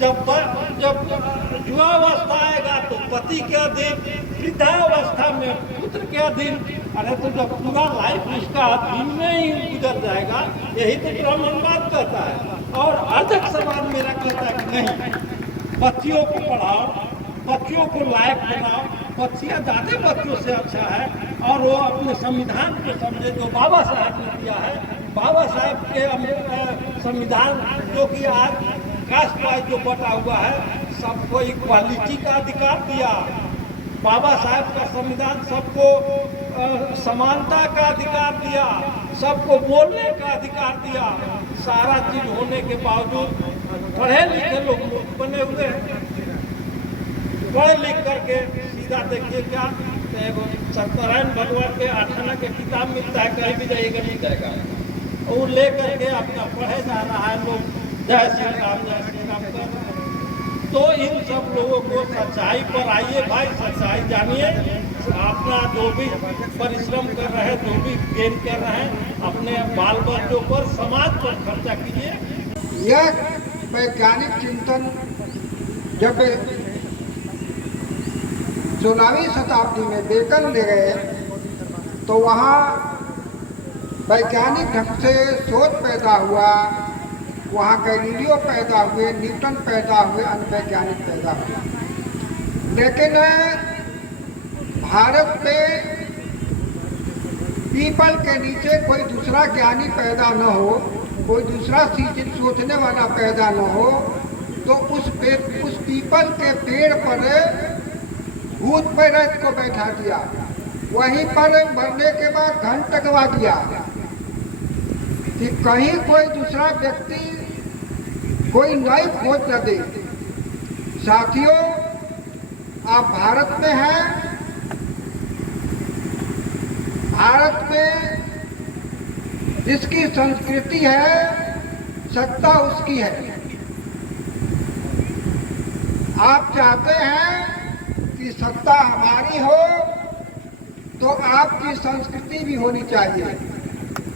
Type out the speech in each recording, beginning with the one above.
जब युवावस्था आएगा तो पति के अधीन, वृद्धावस्था में पुत्र के अधीन। अरे तो जब पूरा लाइफ इसका अधीन में ही गुजर जाएगा, यही तो ब्राह्मणवाद कहता है। और अर्धक समाज मेरा कहता है कि नहीं, बच्चियों को पढ़ाओ, बच्चियों को लायक बनाओ, बच्चियाँ ज़्यादा बच्चों से अच्छा है। और वो अपने संविधान को समझे जो बाबा साहब ने दिया है। बाबा साहब के संविधान जो कि आज कास्ट वाइज जो बटा हुआ है, सबको इक्वालिटी का अधिकार दिया। बाबा साहब का संविधान सबको समानता का अधिकार दिया, सबको बोलने का अधिकार दिया। सारा चीज होने के बावजूद पढ़े लिखे लोग बने हुए हैं। पढ़ लिख करके सीधा देखिए क्या, सत्यनारायण भगवान के 8 आना के किताब मिलता है, कहीं भी जाइएगा नहीं जाएगा, वो ले करके अपना पढ़े जा रहा है। लोग जय श्री राम जय श्री राम कर रहे हैं। तो इन सब लोगों को सच्चाई पर आइए भाई, सच्चाई जानिए। अपना जो भी परिश्रम कर रहे हैं, जो भी गेन कर रहे हैं, अपने बाल बच्चों पर, समाज पर खर्चा कीजिए। यह वैज्ञानिक चिंतन जब 16वीं शताब्दी में बेकन ले गए तो वहाँ वैज्ञानिक ढंग से सोच पैदा हुआ। वहाँ गैलीलियो पैदा हुए, न्यूटन पैदा हुए, अन्य वैज्ञानिक पैदा हुए। लेकिन भारत में पीपल के नीचे कोई दूसरा ज्ञानी पैदा न हो, कोई दूसरा सोचने वाला पैदा न हो, तो उस पीपल के पेड़ पर भूत प्रेत को बैठा दिया। वहीं पर मरने के बाद घंट टंगवा दिया कि कहीं कोई दूसरा व्यक्ति कोई नई खोज न दे। साथियों, आप भारत में हैं, भारत में जिसकी संस्कृति है, सत्ता उसकी है। आप चाहते हैं कि सत्ता हमारी हो, तो आपकी संस्कृति भी होनी चाहिए।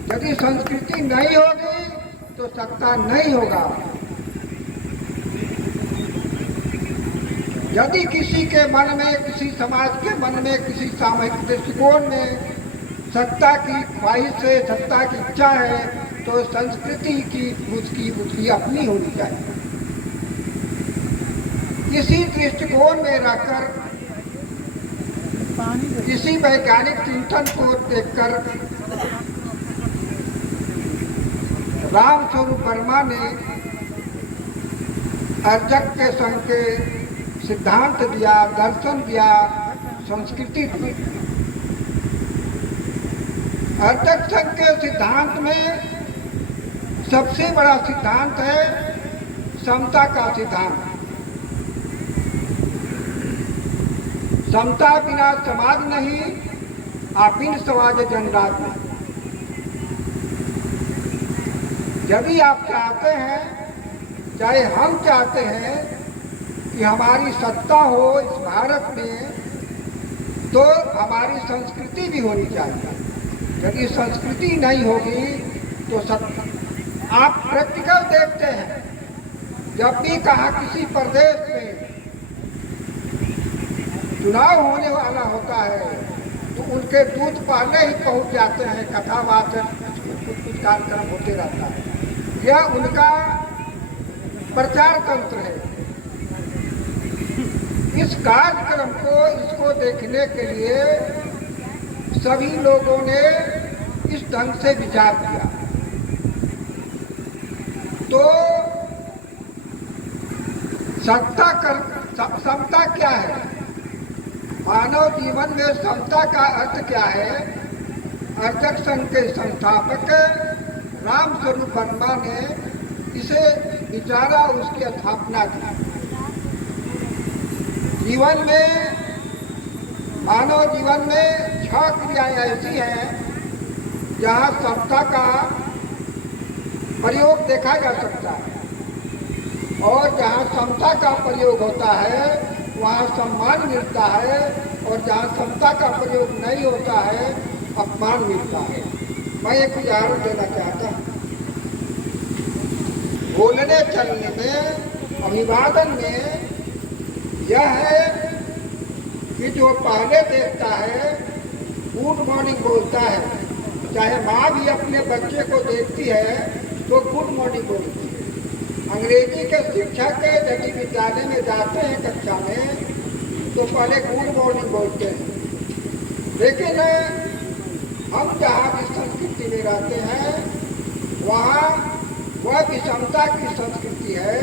यदि संस्कृति नहीं होगी तो सत्ता नहीं होगा। यदि किसी के मन में, किसी समाज के मन में, किसी सामूहिक दृष्टिकोण में सत्ता की ख्वाहिश है, सत्ता की इच्छा है, तो संस्कृति की उसकी अपनी होनी चाहिए। इसी दृष्टिकोण में रहकर, इसी वैज्ञानिक चिंतन को देखकर रामस्वरूप वर्मा ने अर्जक के संघ के सिद्धांत दिया, दर्शन दिया, संस्कृति दी। अर्जक संघ के सिद्धांत में सबसे बड़ा सिद्धांत है समता का सिद्धांत। समता बिना समाज नहीं, अबिन समाज जनराज नहीं। यदि आप चाहते हैं, चाहे हम चाहते हैं कि हमारी सत्ता हो इस भारत में, तो हमारी संस्कृति भी होनी चाहिए। यदि संस्कृति नहीं होगी तो आप प्रैक्टिकल देखते हैं, जब भी कहा किसी प्रदेश में चुनाव होने वाला होता है तो उनके दूत पहले ही पहुंच जाते हैं। कथावाचक कुछ कार्यक्रम होते रहता है, यह उनका प्रचार तंत्र है। इस कार्यक्रम को, इसको देखने के लिए सभी लोगों ने इस ढंग से विचार किया। तो समता क्या है? मानव जीवन में समता का अर्थ क्या है? अर्जक संघ के संस्थापक रामस्वरूप वर्मा ने इसे विचारा, उसकी स्थापना की। जीवन में, मानव जीवन में 6 क्रियाएं ऐसी हैं जहाँ समता का प्रयोग देखा जा सकता है, और जहाँ समता का प्रयोग होता है वहाँ सम्मान मिलता है, और जहाँ समता का प्रयोग नहीं होता है अपमान मिलता है। मैं एक उदाहरण देना चाहता हूँ। बोलने चलने में, अब अभिवादन में यह है कि जो पहले देखता है गुड मॉर्निंग बोलता है, चाहे माँ भी अपने बच्चे को देखती है तो गुड मॉर्निंग बोलती है। अंग्रेजी के शिक्षक यदि विद्यालय में जाते हैं कक्षा में तो पहले गुड मॉर्निंग बोलते हैं, लेकिन हम जहाँ भी संस्कृति में रहते हैं वहाँ वह विषमता की संस्कृति है।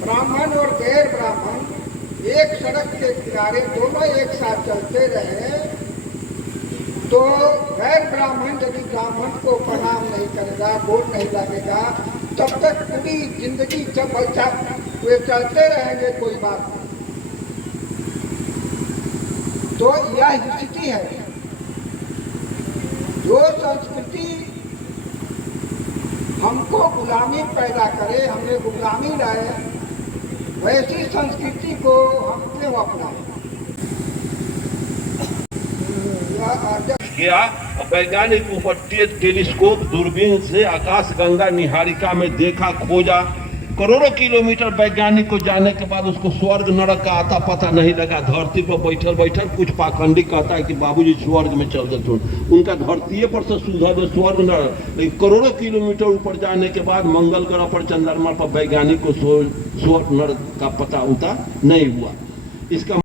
ब्राह्मण और गैर ब्राह्मण एक सड़क के किनारे दोनों एक साथ चलते रहे तो गैर ब्राह्मण यदि ब्राह्मण को प्रणाम नहीं करेगा, गोड़ नहीं लगेगा, तब तक पूरी जिंदगी जब बच्चा वे चलते रहेंगे कोई बात नहीं। तो यह स्थिति है। जो संस्कृति हमको गुलामी पैदा करे, हमें गुलामी लाए, वैसी संस्कृति को हम क्यों अपनाएं? गया वैज्ञानिक ऊपर टेलीस्कोप दूरबीन से आकाश गंगा निहारिका में देखा, खोजा। करोड़ों किलोमीटर वैज्ञानिक को जाने के बाद उसको स्वर्ग नरक का आता पता नहीं लगा। धरती पर बैठल बैठल कुछ पाखंडी कहता है कि बाबूजी स्वर्ग में चल गए, उनका धरती पर से सुधर स्वर्ग नरक। लेकिन करोड़ों किलोमीटर ऊपर जाने के बाद मंगल ग्रह पर, चंद्रमा पर वैज्ञानिक को स्वर्ग नरक का पता उता नहीं हुआ। इसका